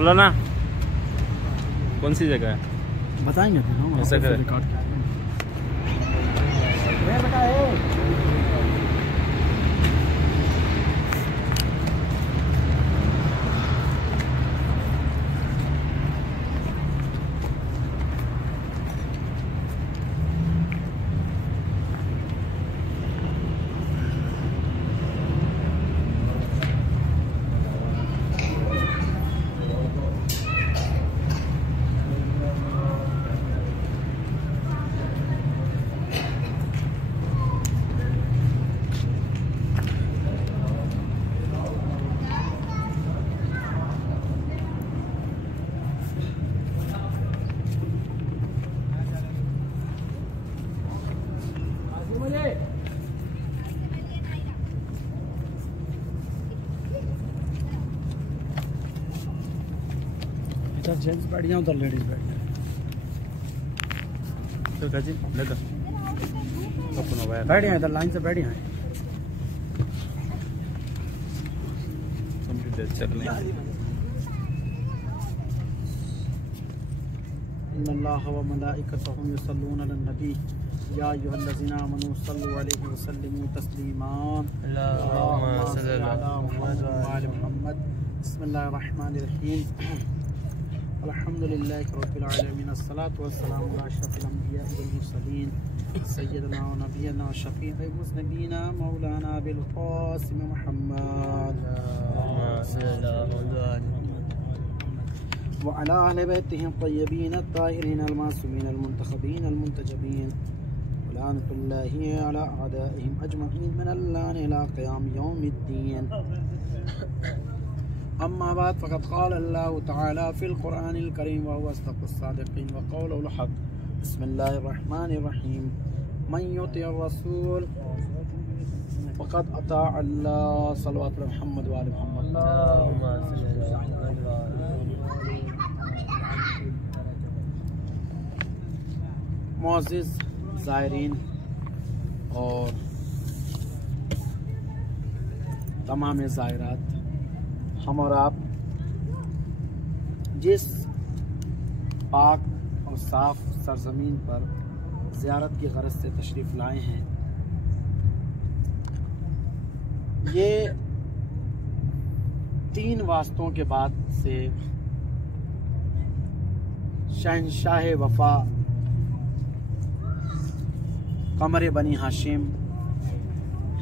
मौलाना कौन सी जगह है बताएंगे फिर हम ऐसा करें। रिकॉर्ड करेंगे। इधर जेंट्स बैठ गया, उधर लेडीज बैठ गया। तो काजी लेकर अपना वाया बैठ गए, इधर लाइन से बैठ गए। कंप्लीट चल रही इन्नल्लाह व मलाइकतहु युसल्लूना अलन नबी या अय्युहल्लज़ीना आमनू सल्लु अलैहि व सल्लिमू तस्लीमा। अल्लाहुम्मा सल्लि अला मुहम्मद व आलि मुहम्मद। बिस्मिल्लाहिर रहमानिर रहीम। अल्हम्दुलिल्लाहि रब्बिल आलमीन। अस्सलातु वस्सलामु अला अशरफिल अंबिया वल मुरसलीन सय्यिदना व नबियना व शफीई मुज़निबीना मौलाना अबिल क़ासिम मुहम्मद व अला अहलि बैतिहि अत-तय्यबीन अत-ताहिरीन अल-मासूमीन अल-मुंतखबीन अल-मुंतजबीन व लानतुल्लाहि अला अअदाइहिम अजमईन मिन अल्लाह इला क़याम यौमिद्दीन। अम्मा बाद फ़क़द क़ाल अल्लाहु तआला फ़िल क़ुरआनिल करीम व हुवा अस्दक़ुस सादिक़ीन व क़ौलुल हक़। बिस्मिल्लाहिर रहमानिर रहीम। मन युतिइर रसूल फ़क़द अता अल्लाह। सल्लल्लाहु अलैहि मुहम्मद व आलि मुहम्मद। मुअज़्ज़िज़ ज़ायरीन और तमाम ज़ायरात, हम और आप जिस पाक और साफ सरजमीन पर ज़ियारत की गरज से तशरीफ़ लाए हैं, ये 3 वास्तों के बाद से शहंशाह वफ़ा कमर बनी हाशिम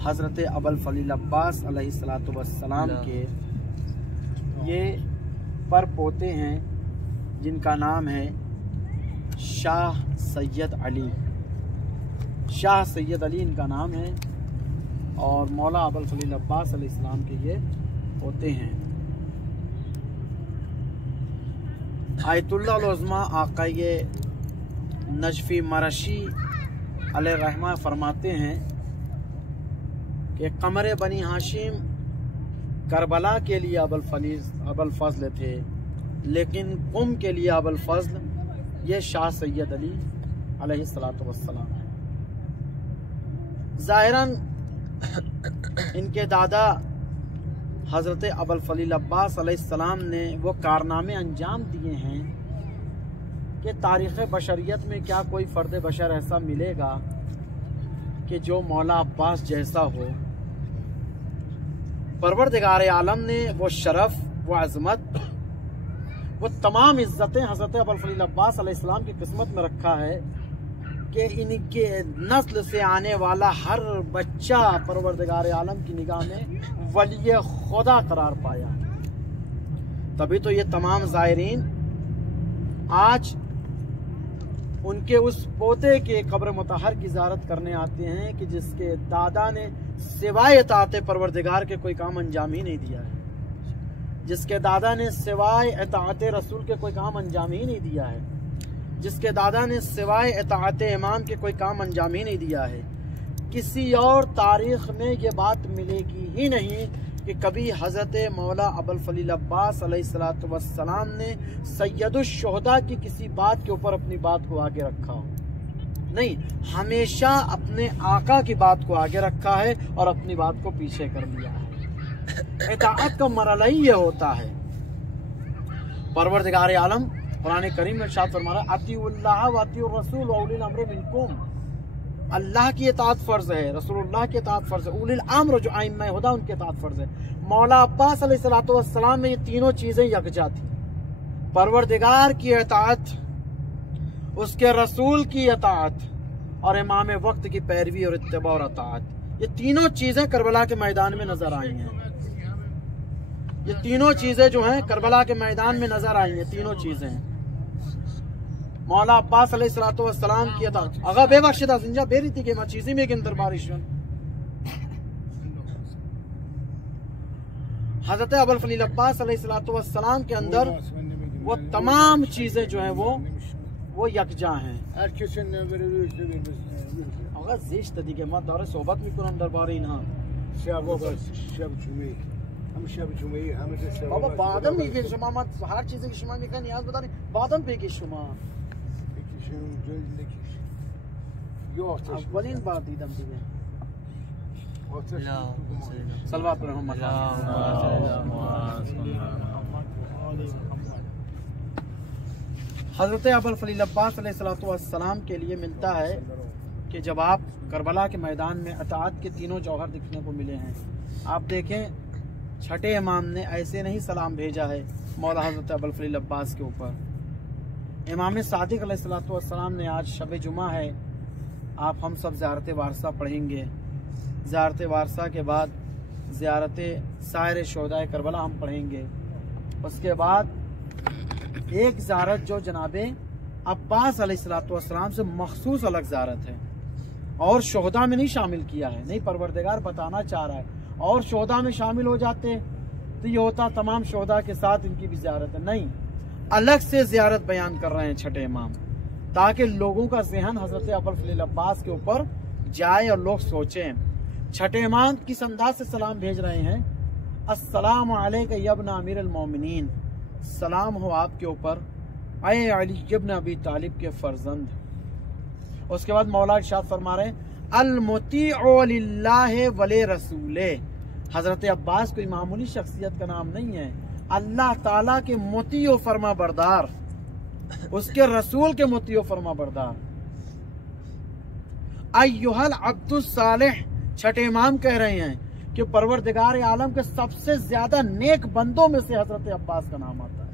हज़रत अबुल फज़ल अब्बास अलैहिस्सलातु वस्सलाम के ये पर पोते हैं, जिनका नाम है शाह सैयद अली। शाह सैयद अली इनका नाम है और मौला अबुल फज़ल अब्बास अलैहिस्सलाम के ये पोते हैं। आयतुल्लाह उज़्मा आक़ाए नजफ़ी मरशी अलैहिर्रहमा फरमाते हैं कि कमर बनी हाशिम करबला के लिए अबुल फज़ल थे, लेकिन कुम के लिए अबुल फज़ल ये शाह सैयद अली अलैहिस्सलातु वस्सलाम है। ज़ाहिरन इनके दादा हज़रत अबुल फज़ल अब्बास अलैहिस्सलाम ने वो कारनामे अंजाम दिए हैं कि तारीख़ बशरियत में क्या कोई फ़र्द बशर ऐसा मिलेगा कि जो मौला अब्बास जैसा हो। परवरदिगार आलम ने वो शरफ, वो अज़मत, वो तमाम इज़्ज़तें हज़रत अबुल फज़ल अब्बास अलैहिस्सलाम की किस्मत में रखा है कि इनके नस्ल से आने वाला हर बच्चा परवरदिगार आलम की निगाह में वली खुदा करार पाया। तभी तो ये तमाम ज़ायरीन आज उनके उस पोते के कब्र मुतहर की ज़ियारत करने आते हैं कि जिसके दादा ने सिवाय इताअत परवरदिगार के कोई काम अंजाम ही नहीं दिया है, जिसके दादा ने सिवाय इताअत रसूल के कोई काम अंजाम ही नहीं दिया है, जिसके दादा ने सिवाय इताअत इमाम के कोई काम अंजाम ही नहीं दिया है। किसी और तारीख में ये बात मिलेगी ही नहीं कि कभी हज़रत मौला अबुल फज़ल अब्बास अलैहिस्सलातु वस्सलाम ने सैयदुश शुहदा की किसी बात के ऊपर अपनी बात को आगे रखा हो। नहीं, हमेशा अपने आका की बात को आगे रखा है और अपनी बात को पीछे कर लिया है। इताअत का मरहला ही ये होता है। परवरदिगार आलम कुरान करीम में इरशाद फरमा रहा है, अतीउल्लाह व अतीउर रसूल व उलिल अम्र मिनकुम। अल्लाह की इताअत फर्ज है, रसूलुल्लाह की इताअत फर्ज है, उलिल अम्र जो आइम्मा हुदा उनकी इताअत फर्ज है। मौला अब्बास अलैहिस्सलातु वस्सलाम में ये तीनों चीजें यकजा थी, परवरदिगार की इताअत, उसके रसूल की इताअत और इमाम वक्त की पैरवी और इत्तिबा और इताअत। ये तीनों चीजें करबला के मैदान में नजर आई हैं। ये तीनों चीजें जो हैं करबला के मैदान में नजर आई हैं, तीनों चीजें मौला अब्बास अलैहिस्सलातु वस्सलाम की इताअत। अगर बेबख्शिदा जिंजा बेरी थी के मैं चीज़ी में के अंदर बारिश हजरत अबुल फलील अब्बास अलैहिस्सलातु वस्सलाम के अंदर वो तमाम चीजें जो हैं वो यकजा हैं। अगर जिश तदी के मत दौरे सोबत में कुरान दरबारी ना बाबा बादम ही के शुमा मत हर चीज की शुमा में का नियाज बता नहीं बादम पे की शुमा अवलिन बात दीदम दी सलवात पर हम हजरत अबुल फलील अब्बास अलैहिस्सलातु वस्सलाम के लिए मिलता है कि जब आप करबला के मैदान में अताअत के तीनों जौहर दिखने को मिले हैं। आप देखें छठे इमाम ने ऐसे नहीं सलाम भेजा है मौला हजरत अबुल फलील अब्बास के ऊपर। इमाम सादिक अलैहिस्सलातु वस्सलाम ने आज शब जुमा है, आप हम सब ज़ियारत वारसा पढ़ेंगे। ज़ियारत वारसा के बाद ज़ियारत सायर शोहदाए करबला हम पढ़ेंगे। उसके बाद एक ज़ियारत जो जनाबे अब्बास अलैहिस्सलातु वस्सलाम से मखसूस अलग ज़ियारत है और शोहदा में नहीं शामिल किया है। नहीं, परवरदिगार बताना चाह रहा है और शोहदा में शामिल हो जाते तो ये होता तमाम शोहदा के साथ इनकी भी ज़ियारत है। नहीं, अलग से ज़ियारत बयान कर रहे हैं छठे इमाम, ताकि लोगों का ज़हन हज़रत अबुल फलील अब्बास के ऊपर जाए और लोग सोचें। छठे इमाम किस अंदाज से सलाम भेज रहे हैं? अस्सलामु अलैका या इब्न अमीरुल मोमिनीन, सलाम हो आपके ऊपर ऐ अली इब्न अबी तालिब के फर्जंद। उसके बाद मौला इरशाद फरमा रहे हैं अल मुतीउ लिल्लाहि वले रसूले। हजरत अब्बास कोई मामूली शख्सियत का नाम नहीं है, अल्लाह ताला के मुतीउ फरमा बरदार, उसके रसूल के मुतीउ फरमा बरदार। अय्युहल अब्दुस सालिह, छठे इमाम कह रहे हैं कि परवरदिगार आलम के सबसे ज्यादा नेक बंदों में से हजरत अब्बास का नाम आता है।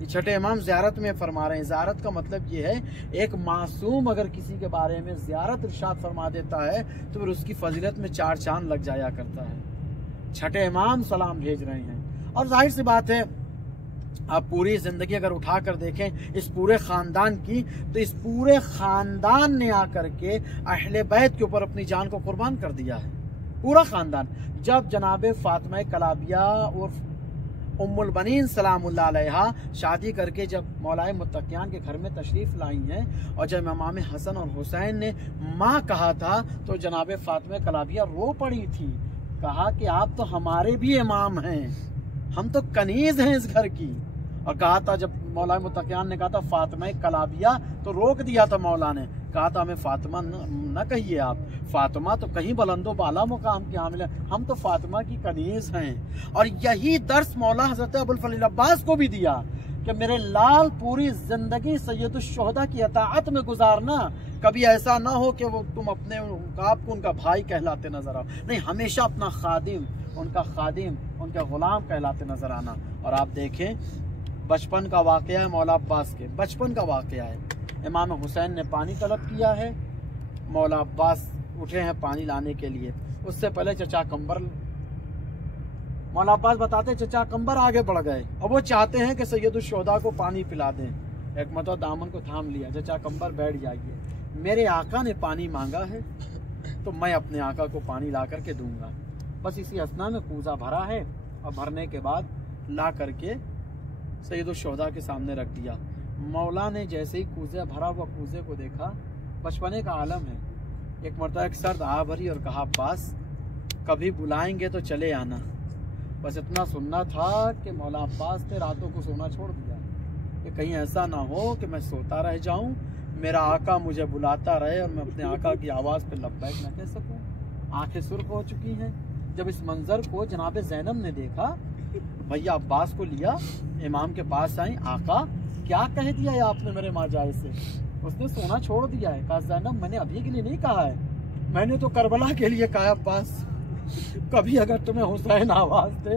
ये छठे इमाम ज़ियारत में फरमा रहे हैं। ज़ियारत का मतलब ये है एक मासूम अगर किसी के बारे में ज़ियारत इरशाद फरमा देता है तो फिर उसकी फजीलत में 4 चांद लग जाया करता है। छठे इमाम सलाम भेज रहे हैं और जाहिर सी बात है आप पूरी जिंदगी अगर उठा कर देखें इस पूरे खानदान की, तो इस पूरे खानदान ने आकर के अहले बैत के ऊपर अपनी जान को कुर्बान कर दिया है, पूरा खानदान। जब जनाब फातिमा कलाबिया और उम्मुल बनीन सलामुल्लाह अलैहा शादी करके जब मौलाए मुत्तकियान के घर में तशरीफ लाई हैं और जब इमाम हसन और हुसैन ने माँ कहा था तो जनाब फातिमा कलाबिया रो पड़ी थी, कहा कि आप तो हमारे भी इमाम हैं, हम तो कनीज हैं इस घर की। और कहा था जब मौलाए मुत्तकियान ने कहा था फातिमा कलाबिया तो रोक दिया था मौला ने, कहा था हमें फातिमा न कहिए आप, फातिमा तो कहीं बुलंदो बाला मुकाम की हामिल है, हम तो फातिमा की कनीज हैं। और यही दर्स मौला हजरत अबुल फलील अब्बास को भी दिया कि मेरे लाल पूरी जिंदगी सैयदुश्शुहदा की अताअत में गुजारना, कभी ऐसा ना हो कि वो तुम अपने आपको उनका भाई कहलाते नजर आओ, नहीं, हमेशा अपना खादिम, उनका गुलाम कहलाते नजर आना। और आप देखें बचपन का वाकया है मौला अब्बास के, बचपन का वाकया है। इमाम हुसैन ने पानी तलब किया है, मौला अब्बास उठे हैं पानी लाने के लिए, उससे पहले चचा कंबर, मौला अब्बास बताते चचा कंबर आगे बढ़ गए और वो चाहते हैं कि सैयदुश्शुहदा को पानी पिला दें। एक मतलब दामन को थाम लिया, चचा कंबर बैठ जाइए, मेरे आका ने पानी मांगा है तो मैं अपने आका को पानी ला करके दूंगा। बस इसी असना में कूजा भरा है और भरने के बाद ला करके सैयदुश्शुहदा के सामने रख दिया। मौला ने जैसे ही कूजे भरा हुआ कूजे को देखा, बचपने का आलम है, एक मरतबा एक सर्द आ भरी और कहा अब्बास कभी बुलाएंगे तो चले आना। बस इतना सुनना था कि मौला अब्बास ने रातों को सोना छोड़ दिया कि कहीं ऐसा ना हो कि मैं सोता रह जाऊं, मेरा आका मुझे बुलाता रहे और मैं अपने आका की आवाज़ पे लब्बैक न कह सकूं। आंखें सुर्ख हो चुकी हैं। जब इस मंजर को जनाब ज़ैनब ने देखा भैया अब्बास को लिया, इमाम के पास आई, आका क्या कह दिया है आपने मेरे माजाए से? उसने सोना छोड़ दिया है। कहा ज़ैनब मैंने अभी के लिए नहीं कहा है, मैंने तो करबला के लिए कहा अब्बास, कभी अगर तुम्हें हुसैन आवाज दे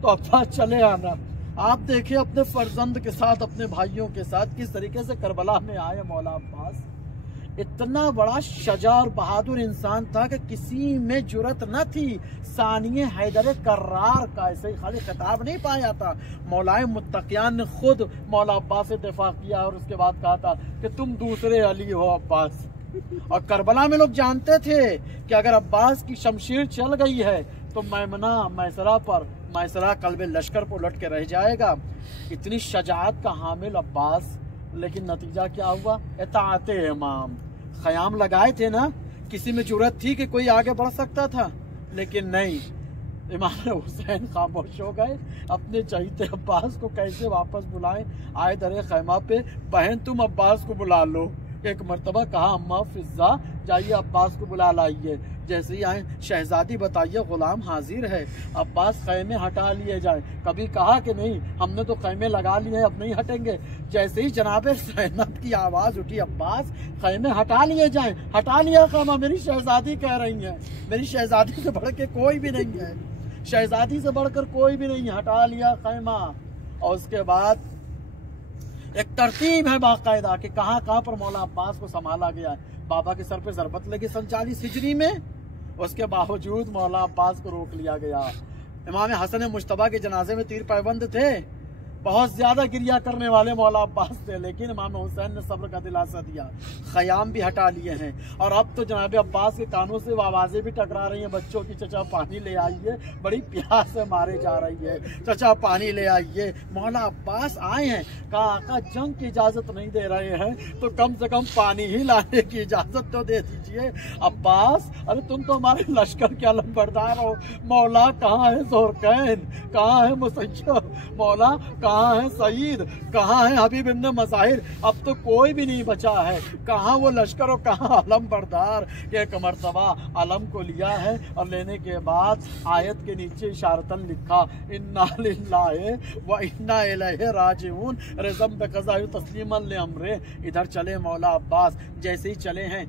तो अब्बास चले आना। आप देखिए अपने फर्जंद के साथ, अपने भाइयों के साथ किस तरीके से करबला में आए मौला अब्बास। इतना बड़ा शजा और बहादुर इंसान था कि किसी में जुरत न थी सानिए हैदर कर्रार का ऐसे खाली खिताब नहीं पाया था। मौलाए मुत्तकियान ने खुद मौला अब्बास से दिफा किया और उसके बाद कहा था कि तुम दूसरे अली हो अब्बास। और करबला में लोग जानते थे कि अगर अब्बास की शमशीर चल गई है तो मैमना मैसरा पर, मैसरा कल्बे लश्कर पर उलट के रह जाएगा। इतनी शजाअत का हामिल अब्बास, लेकिन नतीजा क्या हुआ? इताअते इमाम। ख़याम लगाए थे ना, किसी में जुर्रत थी कि कोई आगे बढ़ सकता था, लेकिन नहीं, इमाम हुसैन खामोश हो गए। अपने चहीते अब्बास को कैसे वापस बुलाएं? आए दरे खैमा पे, बहन तुम अब्बास को बुला लो। एक मर्तबा कहा अम्मा फिजा जाइए अब्बास को बुला लाइए। जैसे ही आए, शहजादी बताइए गुलाम हाजिर है, अब्बास खैमे हटा लिए जाए। कभी कहा कि नहीं हमने तो खैमे लगा लिए, अब नहीं हटेंगे। जैसे ही जनाबे ज़ैनब की आवाज़ उठी अब्बास खैमे हटा लिए जाए, हटा लिया खैमा। मेरी शहजादी कह रही है, मेरी शहजादी से बढ़ के कोई भी नहीं है, शहजादी से बढ़कर कोई भी नहीं है, हटा लिया खैमा। और उसके बाद एक तरतीब है बाकायदा कि कहाँ कहाँ पर मौला अब्बास को संभाला गया है। बाबा के सर पे ज़रबत लगी 47 हिजरी में, उसके बावजूद मौला अब्बास को रोक लिया गया। इमाम हसन मुश्तबा के जनाजे में तीर पैबंद थे, बहुत ज्यादा गिरिया करने वाले मौला अब्बास थे, लेकिन इमाम हुसैन ने सब्र का दिलासा दिया। ख़याम भी हटा लिए हैं और अब तो जनाब अब्बास के कानों से आवाज़ें भी टकरा रही हैं बच्चों की, चचा पानी ले आइए, बड़ी प्यास से मारे जा रही है, चचा पानी ले आइए। मौला अब्बास आए हैं, कहा आका जंग की इजाज़त नहीं दे रहे हैं तो कम से कम पानी ही लाने की इजाज़त तो दे दीजिए। अब्बास अरे तुम तो हमारे लश्कर के अलमबरदार हो, मौला कहाँ है ज़ोरकैन, कहाँ है मुसय्यब, मौला कहाँ है सईद, कहाँ है हबीब इब्न मज़ाहिर? अब तो कोई भी नहीं बचा है, कहाँ वो लश्कर और कहाँ अलम बरदार। एक मर्तबा अलम को लिया है और लेने के बाद आयत के नीचे इशारतन लिखा इन्ना लिल्लाहि व इन्ना इलैहि राजिऊन रज़म बिक़ज़ा तस्लीमन लिअम्रे। इधर चले मौला अब्बास। जैसे ही चले हैं,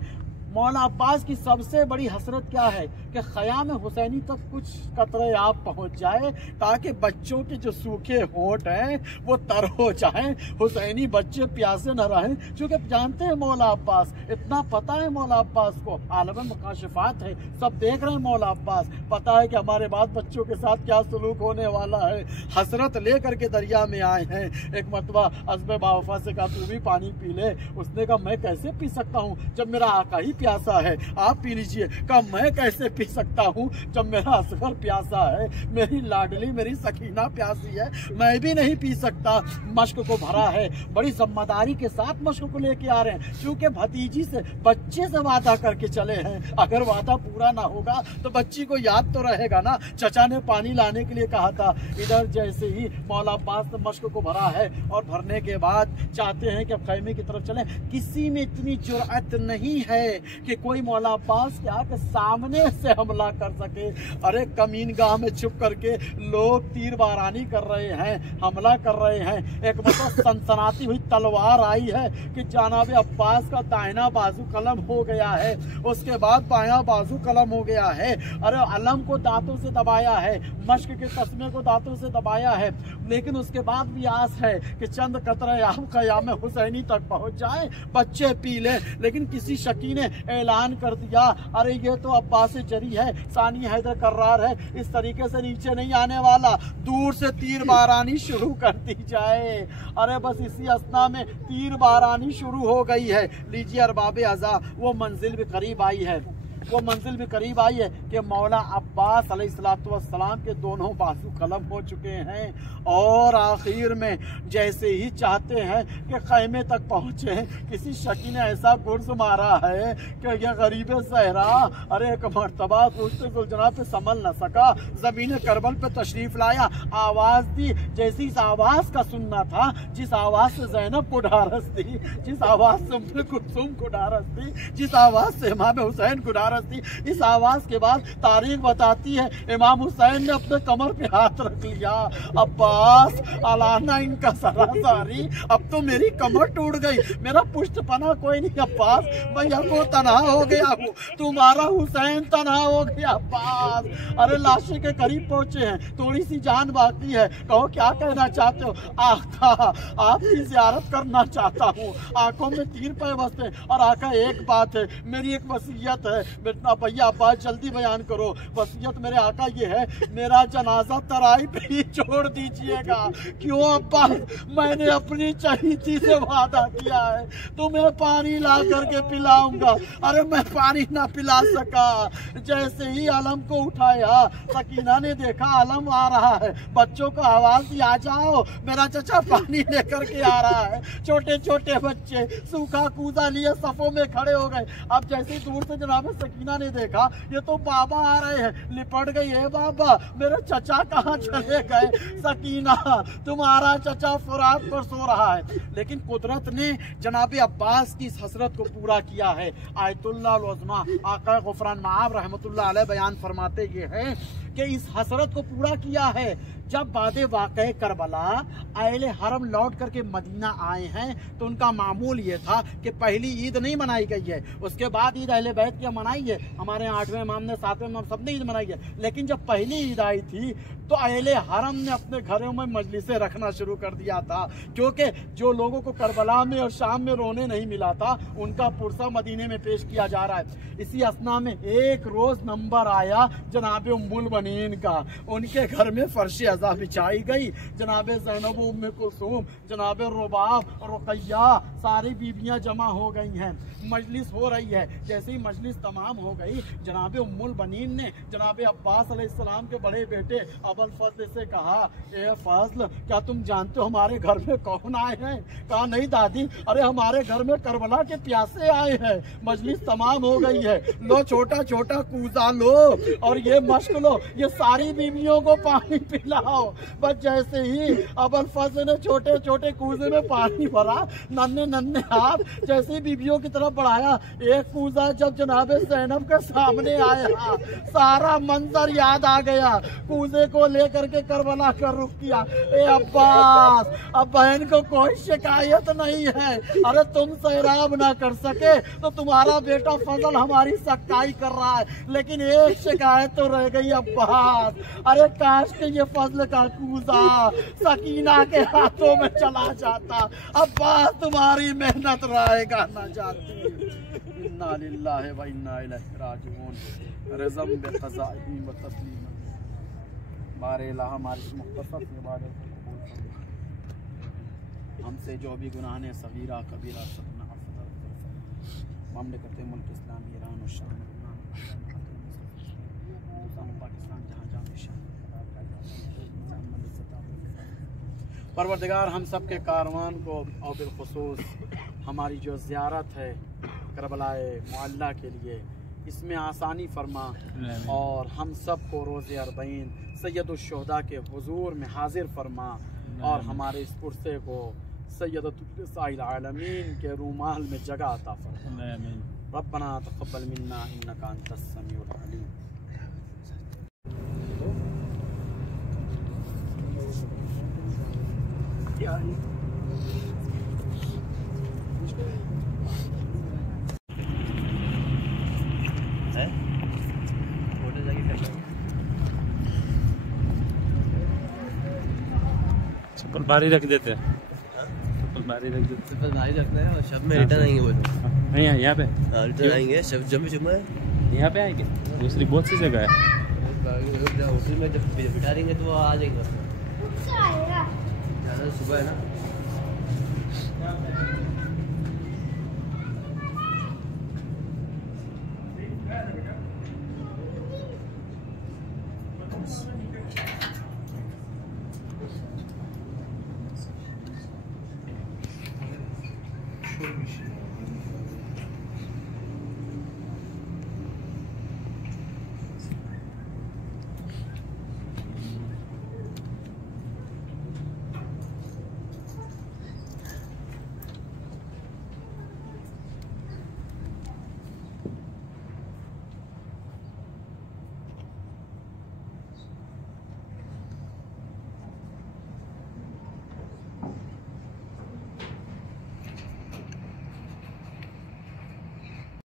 मौला अब्बास की सबसे बड़ी हसरत क्या है कि ख़याम हुसैनी तक कुछ कतरे आप पहुंच जाए ताकि बच्चों के जो सूखे होंठ हैं वो तर हो जाएं, हुसैनी बच्चे प्यासे न रहें। क्योंकि जानते हैं मौला अब्बास, इतना पता है मौला अब्बास को, आलम मुकाशिफात है, सब देख रहे हैं मौला अब्बास, पता है कि हमारे बाद बच्चों के साथ क्या सलूक होने वाला है। हसरत लेकर के दरिया में आए हैं। एक मरतबा अज़्ब बावफा से कहा तू भी पानी पी ले। उसने कहा मैं कैसे पी सकता हूँ जब मेरा आका ही प्यासा है, आप पी लीजिए। कहा मैं कैसे पी सकता हूँ जब मेरा असगर प्यासा है, मेरी लाडली मेरी सकीना प्यासी है, मैं भी नहीं पी सकता। मश्क को भरा है, बड़ी जिम्मेदारी के साथ मश्क को लेके आ रहे हैं, क्योंकि भतीजी से बच्चे से वादा करके चले हैं, अगर वादा पूरा ना होगा तो बच्ची को याद तो रहेगा ना, चचा ने पानी लाने के लिए कहा था। इधर जैसे ही मौला अब्बास ने मश्क को भरा है और भरने के बाद चाहते हैं कि अब खैमे की तरफ चलें, किसी में इतनी जुर्अत नहीं है कि कोई मौला अब्बास के आके सामने से हमला कर सके। अरे कमीनगाह में छुप करके लोग तीर बारानी कर रहे हैं, हमला कर रहे हैं। एक मतलब सनसनाती हुई तलवार आई है कि जनाब अब्बास का दाहिना बाजू कलम हो गया है, उसके बाद बायां बाजू कलम हो गया है। अरे अलम को दांतों से दबाया है, मश्क के तस्मे को दांतों से दबाया है, लेकिन उसके बाद भी आस है कि चंद कतरे आप क़याम हुसैनी तक पहुंच जाए, बच्चे पी ले। लेकिन किसी शकी ने ऐलान कर दिया अरे ये तो अब्बास जरी है, सानी हैदर कर्रार है, इस तरीके से नीचे नहीं आने वाला, दूर से तीर बारानी शुरू कर दी जाए। अरे बस इसी अस्ना में तीर बारानी शुरू हो गई है। लीजिए अरबाब अज़ा, वो मंजिल भी करीब आई है, वो मंजिल भी करीब आई है कि मौला अब्बास अलैहिस्सलाम के दोनों बाजू कलम हो चुके हैं और आखिर में जैसे ही चाहते हैं कि खैमे तक पहुंचे, किसी शकी ने ऐसा गुर्ज मारा है कि यह गरीब सहरा अरे एक मरतबा ज़ुलजना पे संभल न सका, ज़मीन करबल पे तशरीफ लाया, आवाज़ दी। जैसी इस आवाज़ का सुनना था, जिस आवाज़ से ज़ैनब को ढारस थी, जिस आवाज़ से उम्मे कुलसूम को ढारस थी, जिस आवाज़ से इमाम हुसैन को ढारस आवाज थी। इस आवाज के बाद तारीख बताती है इमाम हुसैन ने अपने कमर पे हाथ रख लिया, अब्बास अलाना इनका सरासरी, अब तो मेरी कमर टूट गई, मेरा पुष्ट पना कोई नहीं अब्बास, मैं अब तनहा हो गया हूँ, तुम्हारा हुसैन तनहा हो गया अब्बास। अरे लाशे के करीब पहुंचे हैं, थोड़ी सी जान बाकी है, कहो क्या कहना चाहते हो? आका आपकी ज़ियारत करना चाहता हूँ, आंखों में तीर पे बसते। और आका एक बात है, मेरी एक वसीयत है, बेटा भैया अब्बास जल्दी बयान करो। वसीयत मेरे आका ये है, मेरा जनाजा तराई पे ही छोड़ दीजिएगा। क्यों अब्बास? मैंने अपनी चहीती से वादा किया है तुम्हें पानी ला करके पिलाऊंगा। अरे मैं पानी ना पिला सका, जैसे ही आलम को उठाया सकीना ने देखा आलम आ रहा है, बच्चों को आवाज दी आ जाओ मेरा चचा पानी लेकर के आ रहा है। छोटे छोटे बच्चे सूखा कूदा लिए सफों में खड़े हो गए। अब जैसे ही दूर से जनाब सकीना ने देखा ये तो बाबा आ रहे हैं, लिपट गई है बाबा मेरे चचा कहाँ चले गए? सकीना तुम्हारा चचा फुरात पर सो रहा है। लेकिन कुदरत ने जनाब अब्बास की इस हसरत को पूरा किया है। आयतुल्लाह उज़्मा आका गुफरान माब रहमतुल्लाह अलैह बयान फरमाते ये हैं कि इस हसरत को पूरा किया है जब बादे वाक़े करबला अहले हरम लौट करके मदीना आए हैं तो उनका मामूल ये था कि पहली ईद नहीं मनाई गई है, उसके बाद ईद अहले बैत की मनाई है। हमारे 8वें इमाम ने 7वें इमाम सबने ईद मनाई है। लेकिन जब पहली ईद आई थी तो अहले हरम ने अपने घरों में मजलिसें रखना शुरू कर दिया था, क्योंकि जो लोगों को करबला में और शाम में रोने नहीं मिला था उनका पुरसा मदीने में पेश किया जा रहा है। इसी असना में एक रोज नंबर आया जनाब उम्मुल बनीन का, उनके घर में फर्श अज़ा बिछाई गई। जनाब ज़ैनब, उम्मे कुलसूम, जनाब रुबाब, रुकैया सारी बीबियां जमा हो गई हैं, मजलिस हो रही है। जैसे ही मजलिस तमाम हो गई जनाब उम्मुल बनीन ने जनाब अब्बास अलैहिस्सलाम के बड़े बेटे अबुल फजल से कहा, ए फजल क्या तुम जानते हो हमारे घर में कौन आए हैं? कहा नहीं दादी, अरे हमारे घर में करबला के प्यासे आए हैं, मजलिस तमाम हो गई है, लो छोटा छोटा कूजा लो और ये मश्क लो, ये सारी बीवियों को पानी पिलाओ। बस जैसे ही अबुल फजल ने छोटे छोटे कूजे में पानी भरा, नन्हे नन्हे हाथ जैसे ही बीवियों की तरफ बढ़ाया, एक कूजा जब जनाब ज़ैनब के सामने आया सारा मंजर याद आ गया। कूजे को लेकर के करबला कर रुख किया, ए अब्बास अब बहन को कोई शिकायत नहीं है, अरे तुम सैराब ना कर सके तो तुम्हारा बेटा फजल हमारी सख्ताई कर रहा है, लेकिन एक शिकायत तो रह गई अब्बास, अरे काश के ये फजल का कूजा सकीना के हाथों में चला जाता, अब्बास तुम्हारी मेहनत रहेगा ना जाती। इन्ना लिल्लाहि व इन्ना इलैहि राजिऊन। रज़म बिक़ज़ाइही व तस्लीम बारे इलाहा हमारी मुख्तसर इबादत को कबूल फरमा। हमसे जो भी गुनाह ने सगीरा कबीरा सगना अफदल ममलिकत मुल्क इस्लाम ईरान और शाम पाकिस्तान जहाँ जहाँ परवरदिगार हम सब के कारवान को और बिलखुसूस हमारी जो ज़ियारत है करबलाए मुअल्ला के लिए इसमें आसानी फरमा और हम सब को रोज़े अरबईन सैयदुश्शुहदा के हुजूर में हाजिर फरमा और हमारे इस पुरसे को सैयदुल आलमीन के रूमाल में जगह अता फरमा। रब्बना तक़ब्बल मिन्ना इन्नका अंतस समीउल अलीम। चप्पल बाहर ही रख देते हैं, चप्पल बाहर ही रख देते हैं, चप्पल बाहर ही रखना है और शब में रिटर्न आएंगे वो नहीं यहाँ पे रिटर्न आएंगे शब जब भी जुम्मा है यहाँ पे आएंगे। दूसरी बहुत सी जगह है, होटल में जब बिठा देंगे तो वो आ जाएंगे। ज़्यादा सुबह है ना। Sure.